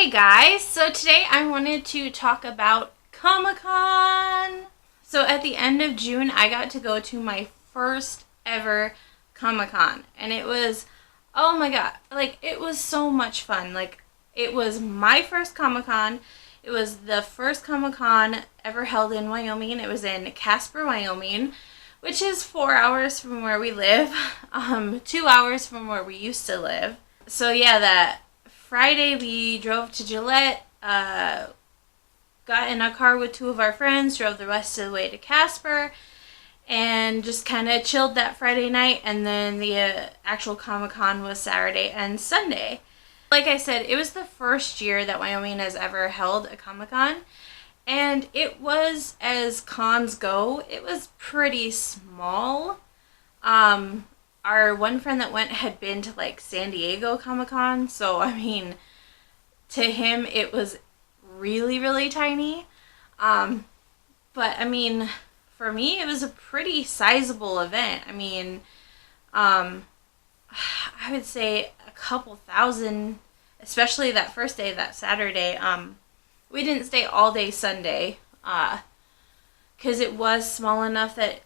Hey guys, so today I wanted to talk about Comic-Con. So at the end of June, I got to go to my first ever Comic-Con, and it was, oh my god, like it was so much fun. Like it was my first Comic-Con. It was the first Comic-Con ever held in Wyoming. It was in Casper, Wyoming, which is 4 hours from where we live, 2 hours from where we used to live. So yeah, that Friday we drove to Gillette, got in a car with two of our friends, drove the rest of the way to Casper, and just kind of chilled that Friday night. And then the actual Comic Con was Saturday and Sunday. Like I said, it was the first year that Wyoming has ever held a Comic Con, and it was, as cons go, it was pretty small. Um, our one friend that went had been to like San Diego Comic Con, so I mean, to him it was really, really tiny. Um, but I mean, for me, it was a pretty sizable event. I mean, um, I would say a couple thousand, especially that first day, that Saturday. We didn't stay all day Sunday, because it was small enough that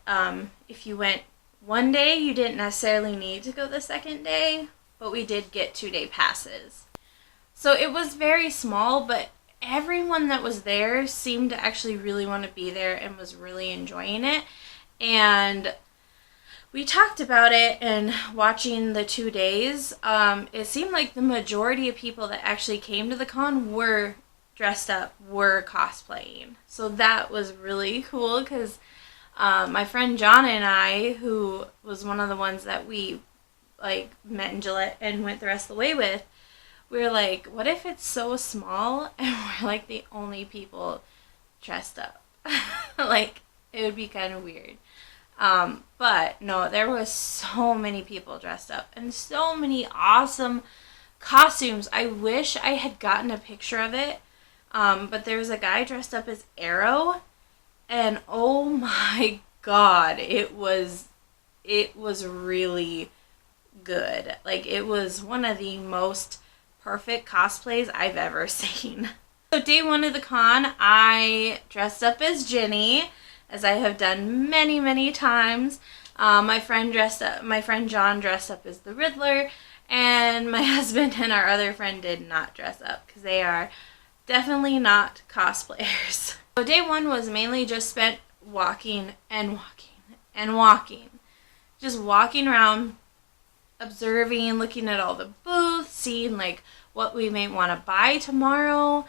if you went one day, you didn't necessarily need to go the second day, but we did get 2-day passes. So it was very small, but everyone that was there seemed to actually really want to be there and was really enjoying it. And we talked about it, and watching the 2 days, it seemed like the majority of people that actually came to the con were dressed up, were cosplaying. So that was really cool because my friend John and I, who was one of the ones that we like met in Gillette and went the rest of the way with, we were like, what if it's so small and we're like the only people dressed up? Like, it would be kind of weird. But no, there was so many people dressed up and so many awesome costumes. I wish I had gotten a picture of it. But there was a guy dressed up as Arrow, and oh my god, it was really good. Like, it was one of the most perfect cosplays I've ever seen. So day one of the con, I dressed up as Ginny, as I have done many, many times. My friend John dressed up as the Riddler, and my husband and our other friend did not dress up because they are definitely not cosplayers. So day one was mainly just spent walking and walking and walking. Just walking around, observing, looking at all the booths, seeing like what we may want to buy tomorrow.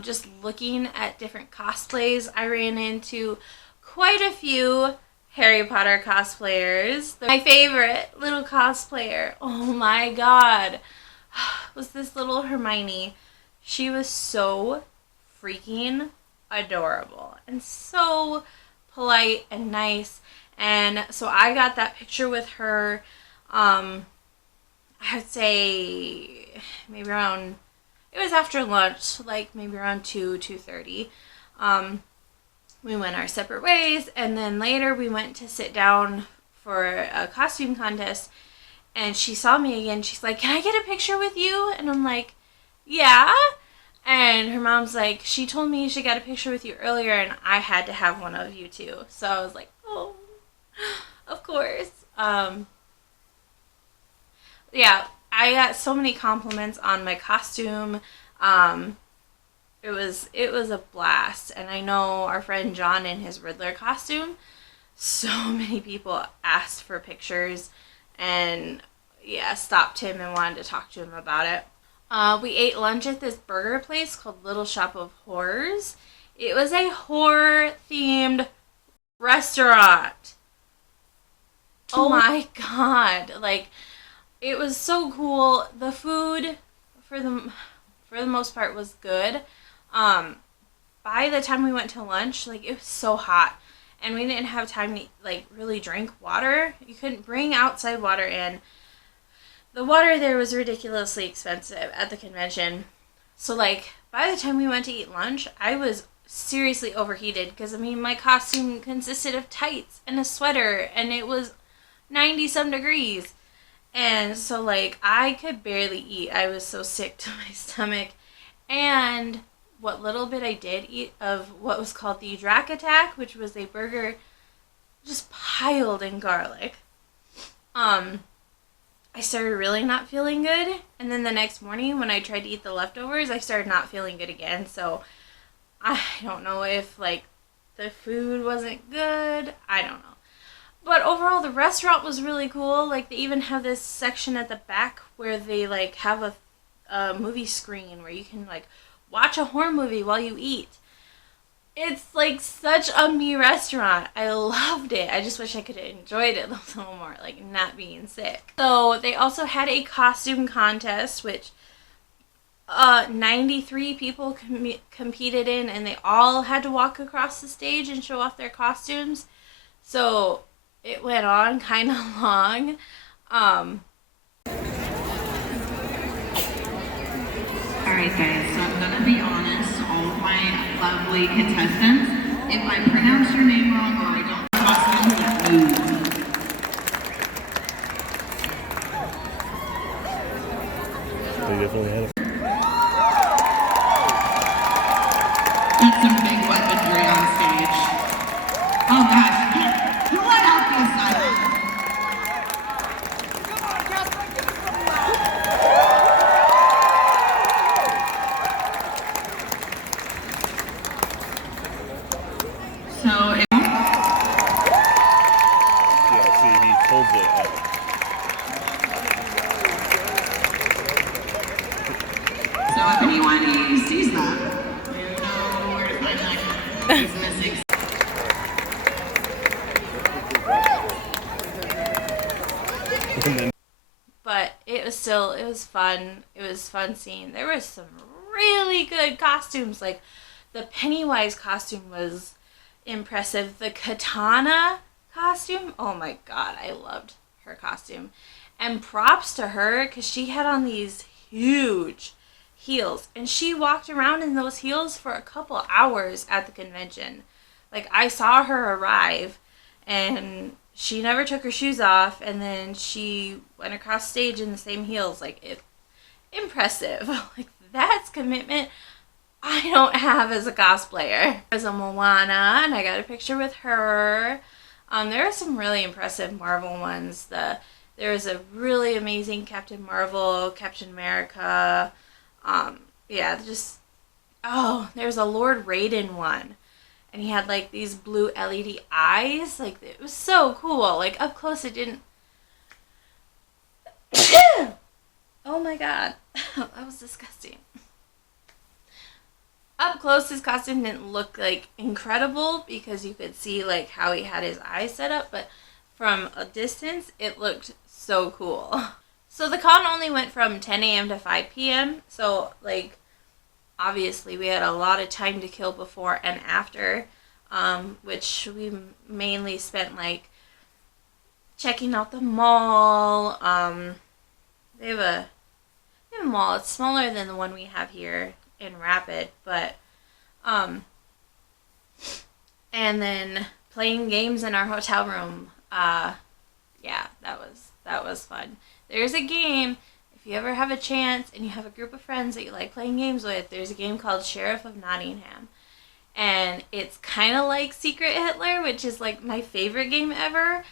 Just looking at different cosplays. I ran into quite a few Harry Potter cosplayers. My favorite little cosplayer, oh my god, was this little Hermione. She was so freaking adorable and so polite and nice. And so I got that picture with her. I would say maybe around, it was after lunch, like maybe around 2:30. We went our separate ways, and then later we went to sit down for a costume contest, and she saw me again. She's like, "Can I get a picture with you?" And I'm like, "Yeah." And her mom's like, "She told me she got a picture with you earlier, and I had to have one of you too." So I was like, "Oh, of course." Yeah, I got so many compliments on my costume. It was a blast, and I know our friend John in his Riddler costume. So many people asked for pictures, and yeah, stopped him and wanted to talk to him about it. We ate lunch at this burger place called Little Shop of Horrors. It was a horror themed restaurant. Oh my god! Like, it was so cool. The food, for the most part, was good. Um, by the time we went to lunch, like, it was so hot, and we didn't have time to like really drink water. You couldn't bring outside water in. The water there was ridiculously expensive at the convention. So like, by the time we went to eat lunch, I was seriously overheated because I mean my costume consisted of tights and a sweater, and it was 90 some degrees. And so like I could barely eat. I was so sick to my stomach. And what little bit I did eat of what was called the Drac Attack, which was a burger just piled in garlic. I started really not feeling good, and then the next morning when I tried to eat the leftovers, I started not feeling good again. So I don't know if like the food wasn't good. I don't know. But overall the restaurant was really cool. Like they even have this section at the back where they like have a movie screen where you can like watch a horror movie while you eat. It's like such a me restaurant. I loved it. I just wish I could have enjoyed it a little more, like not being sick. So they also had a costume contest, which 93 people competed in, and they all had to walk across the stage and show off their costumes. So it went on kind of long. Alright guys, so I'm gonna be honest, all of my lovely contestants, if I pronounce your name wrong or I don't costume, move. They definitely had it. That's some big weaponry on stage. Oh gosh, who let out the asylum? So if Yeah, see, he holds it up. So if anyone who sees that, you know where to find that business. But it was fun. It was fun seeing. There was some really good costumes. Like the Pennywise costume was impressive. The Katana costume, oh my god, I loved her costume. And props to her because she had on these huge heels, and she walked around in those heels for a couple hours at the convention. Like I saw her arrive, and she never took her shoes off, and then she went across stage in the same heels. Like it, impressive. Like that's commitment I don't have as a cosplayer. There's a Moana, and I got a picture with her. There are some really impressive Marvel ones. There was a really amazing Captain Marvel, Captain America. Yeah, just there's a Lord Raiden one, and he had like these blue LED eyes. Like it was so cool. Like up close, it didn't. Oh my god, that was disgusting. Up close, his costume didn't look like incredible because you could see like how he had his eyes set up, but from a distance, it looked so cool. So the con only went from 10 a.m. to 5 p.m. So like, obviously we had a lot of time to kill before and after, which we mainly spent like checking out the mall. They have a mall. It's smaller than the one we have here in Rapid, but and then playing games in our hotel room. Yeah, that was fun. There's a game, if you ever have a chance and you have a group of friends that you like playing games with, there's a game called Sheriff of Nottingham, and it's kind of like Secret Hitler, which is like my favorite game ever.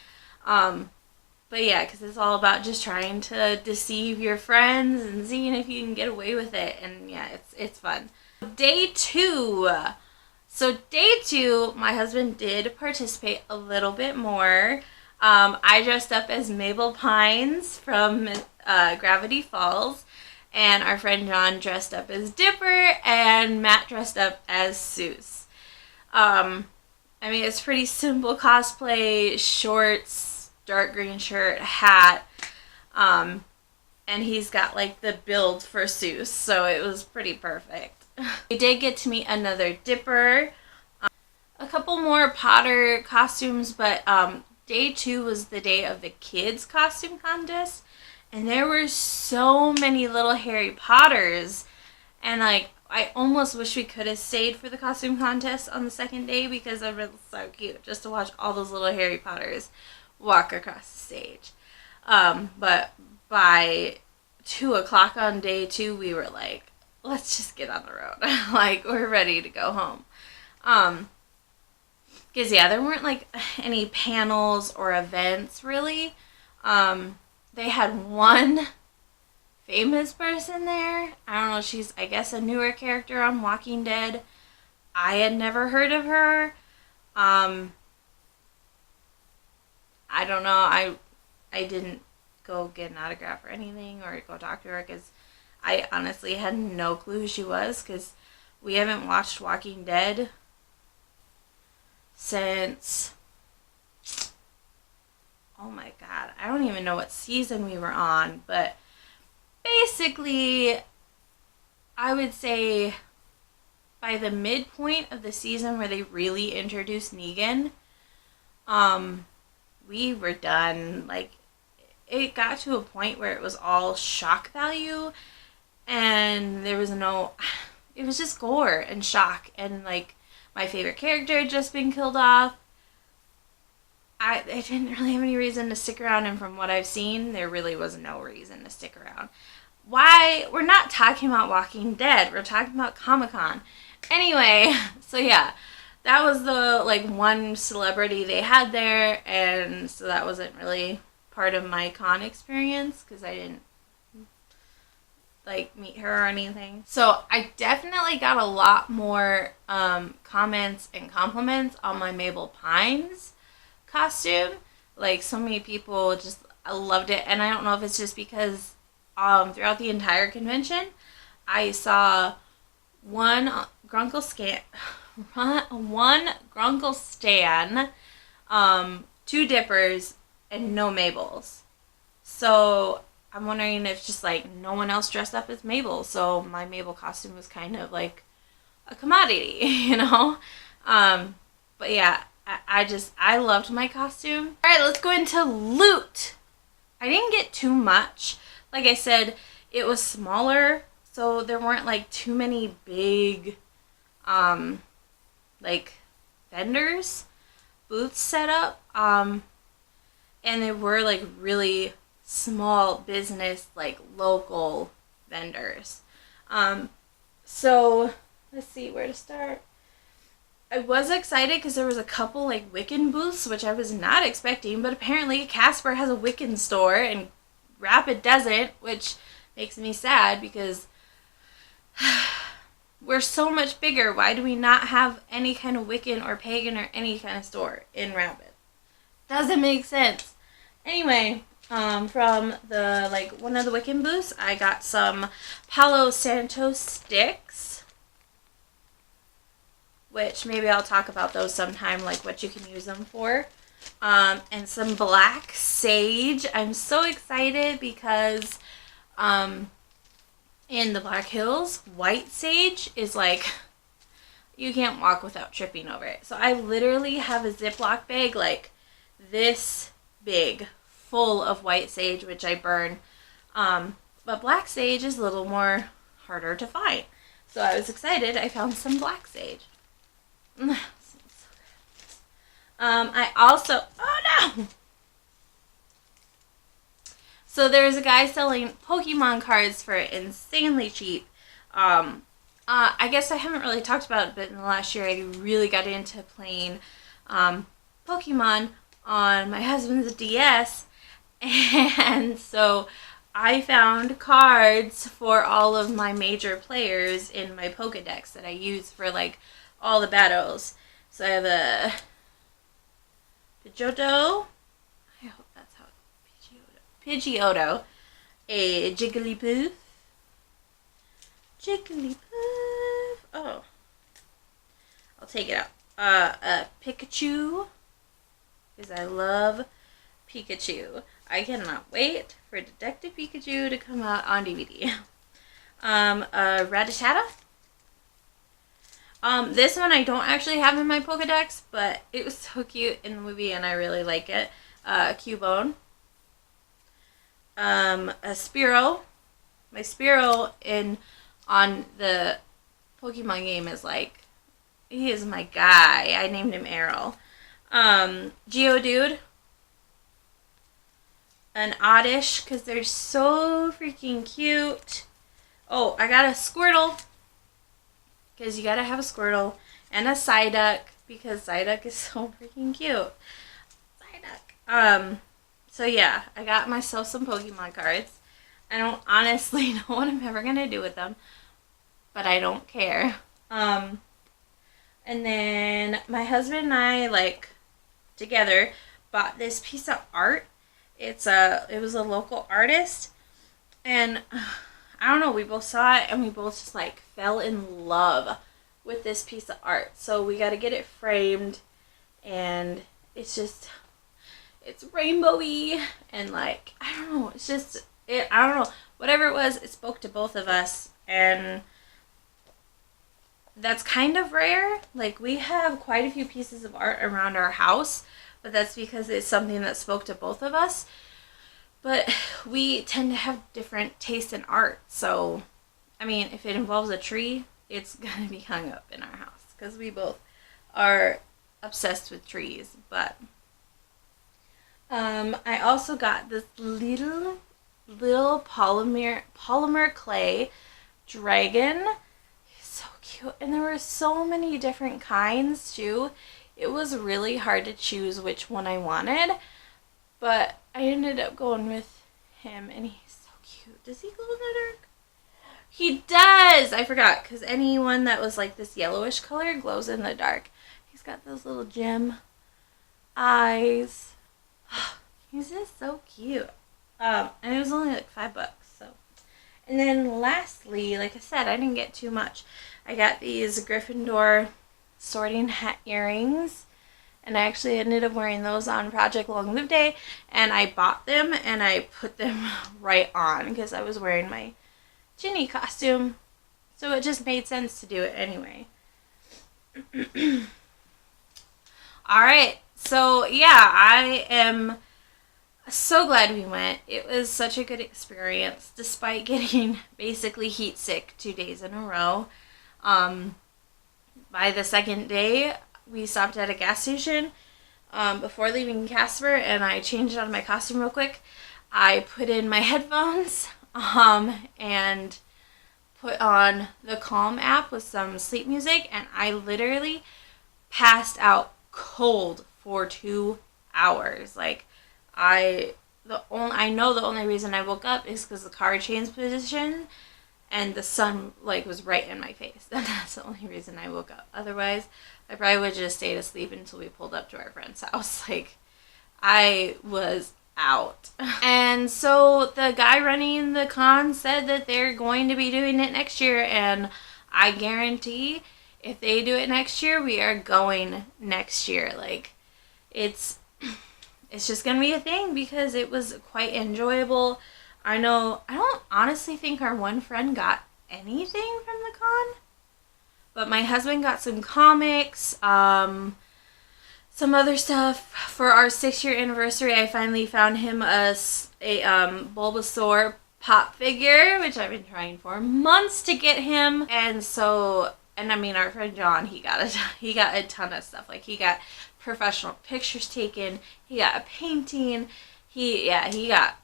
But yeah, because it's all about just trying to deceive your friends and seeing if you can get away with it. And yeah, it's fun. Day 2. So day 2, my husband did participate a little bit more. I dressed up as Mabel Pines from Gravity Falls. And our friend John dressed up as Dipper. And Matt dressed up as Seuss. I mean, it's pretty simple cosplay. Shorts, dark green shirt, hat, and he's got like the build for Seuss, so it was pretty perfect. We did get to meet another Dipper, a couple more Potter costumes, but day 2 was the day of the kids costume contest, and there were so many little Harry Potters, and like I almost wish we could have stayed for the costume contest on the second day because it was so cute just to watch all those little Harry Potters walk across the stage. But by 2 o'clock on day 2, we were like, let's just get on the road. Like, we're ready to go home. Because, yeah, there weren't, like, any panels or events, really. They had one famous person there. I don't know, she's, I guess, a newer character on Walking Dead. I had never heard of her. I don't know. I didn't go get an autograph or anything or go talk to her because I honestly had no clue who she was because we haven't watched Walking Dead since, oh my god, I don't even know what season we were on, but basically I would say by the midpoint of the season where they really introduced Negan, we were done. Like, it got to a point where it was all shock value and there was no, it was just gore and shock, and like my favorite character had just been killed off. I didn't really have any reason to stick around, and from what I've seen, there really was no reason to stick around. Why? We're not talking about Walking Dead. We're talking about Comic-Con. Anyway, so yeah, that was the, like, one celebrity they had there, and so that wasn't really part of my con experience, because I didn't, like, meet her or anything. So I definitely got a lot more comments and compliments on my Mabel Pines costume. Like, so many people just loved it, and I don't know if it's just because throughout the entire convention I saw one Grunkle Stan, two Dippers, and no Mabels. So I'm wondering if just like no one else dressed up as Mabel, so my Mabel costume was kind of like a commodity, you know? But yeah, I loved my costume. Alright, let's go into loot. I didn't get too much. Like I said, it was smaller, so there weren't like too many big, like vendors, booths set up. And they were like really small business, like local vendors. So let's see where to start. I was excited because there was a couple like Wiccan booths, which I was not expecting, but apparently Casper has a Wiccan store and Rapid doesn't, which makes me sad because we're so much bigger. Why do we not have any kind of Wiccan or pagan or any kind of store in Rapid? Doesn't make sense. Anyway, from the, like, one of the Wiccan booths, I got some Palo Santo sticks, which maybe I'll talk about those sometime, like what you can use them for. And some black sage. I'm so excited because in the Black Hills, white sage is like, you can't walk without tripping over it. So I literally have a Ziploc bag like this big full of white sage, which I burn. But black sage is a little more harder to find. So I was excited. I found some black sage. I also, oh no! So there's a guy selling Pokemon cards for insanely cheap. I guess I haven't really talked about it, but in the last year I really got into playing Pokemon on my husband's DS, and so I found cards for all of my major players in my Pokedex that I use for like all the battles. So I have a Pidgeotto, I hope that's how Pidgeotto, a Jigglypuff, oh, I'll take it out, a Pikachu, because I love Pikachu. I cannot wait for Detective Pikachu to come out on DVD. A Rattata. This one I don't actually have in my Pokedex, but it was so cute in the movie and I really like it. Cubone. A Spearow. My Spearow on the Pokemon game is like, he is my guy. I named him Errol. Geodude. An Oddish, because they're so freaking cute. Oh, I got a Squirtle. Because you gotta have a Squirtle. And a Psyduck. Because Psyduck is so freaking cute. Psyduck. So yeah, I got myself some Pokemon cards. I don't honestly know what I'm ever gonna do with them. But I don't care. And then my husband and I, like, together bought this piece of art. It was a local artist, and I don't know, we both saw it and we both just like fell in love with this piece of art. So we got to get it framed, and it's rainbowy, and like, I don't know, I don't know, whatever it was, it spoke to both of us, and that's kind of rare. Like, we have quite a few pieces of art around our house, but that's because it's something that spoke to both of us. But we tend to have different tastes in art. So, I mean, if it involves a tree, it's going to be hung up in our house because we both are obsessed with trees. But I also got this little polymer clay dragon. Cute. And there were so many different kinds too. It was really hard to choose which one I wanted, but I ended up going with him, and he's so cute. Does he glow in the dark? He does! I forgot, because anyone that was like this yellowish color glows in the dark. He's got those little gem eyes. He's just so cute. And it was only like $5, so. And then lastly, like I said, I didn't get too much. I got these Gryffindor sorting hat earrings, and I actually ended up wearing those on Project Long Live Day, and I bought them and I put them right on because I was wearing my Ginny costume, so it just made sense to do it anyway. Alright, so yeah, I am so glad we went. It was such a good experience, despite getting basically heat sick 2 days in a row. By the second day, we stopped at a gas station before leaving Casper, and I changed out of my costume real quick. I put in my headphones and put on the Calm app with some sleep music, and I literally passed out cold for 2 hours. Like, I know the only reason I woke up is because the car changed position and the sun like was right in my face. And that's the only reason I woke up. Otherwise, I probably would have just stayed asleep until we pulled up to our friend's house. Like, I was out. And so the guy running the con said that they're going to be doing it next year, and I guarantee if they do it next year, we are going next year. Like, it's just going to be a thing because it was quite enjoyable. I don't honestly think our one friend got anything from the con, but my husband got some comics, some other stuff. For our 6-year anniversary, I finally found him a Bulbasaur pop figure, which I've been trying for months to get him. And I mean, our friend John, he got a ton of stuff. Like, he got professional pictures taken, he got a painting, he got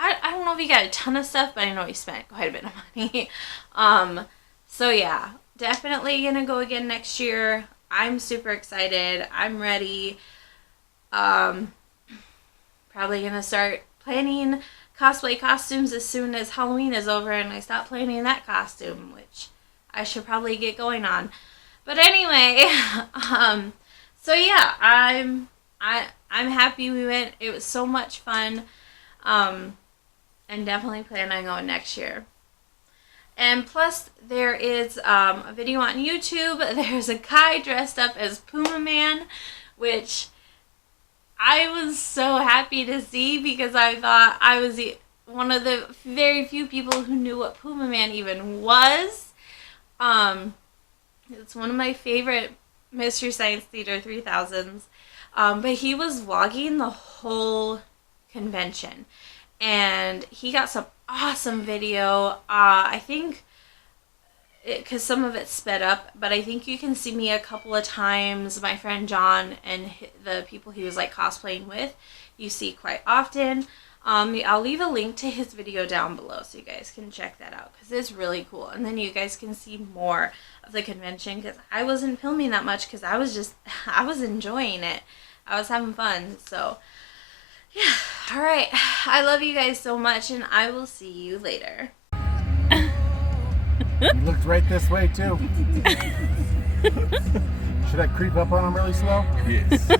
I don't know if he got a ton of stuff, but I know he spent quite a bit of money. So yeah, definitely gonna go again next year. I'm super excited. I'm ready. Probably gonna start planning cosplay costumes as soon as Halloween is over and I stop planning that costume, which I should probably get going on. But anyway, so yeah, I'm happy we went. It was so much fun. And definitely plan on going next year. And plus, there is a video on YouTube. There's a guy dressed up as Puma Man, which I was so happy to see because I thought I was one of the very few people who knew what Puma Man even was. It's one of my favorite Mystery Science Theater 3000s. But he was vlogging the whole convention. And he got some awesome video. I think, because some of it's sped up, but I think you can see me a couple of times. My friend John and the people he was like cosplaying with, you see quite often. I'll leave a link to his video down below so you guys can check that out because it's really cool. And then you guys can see more of the convention because I wasn't filming that much because I was enjoying it. I was having fun. So, yeah. All right. I love you guys so much and I will see you later. He looked right this way too. Should I creep up on him really slow? Yes.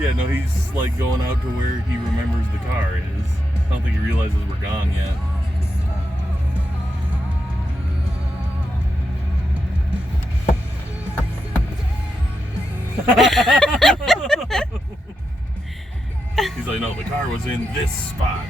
Yeah, no, he's like going out to where he remembers the car is. I don't think he realizes we're gone yet. He's like, no, the car was in this spot.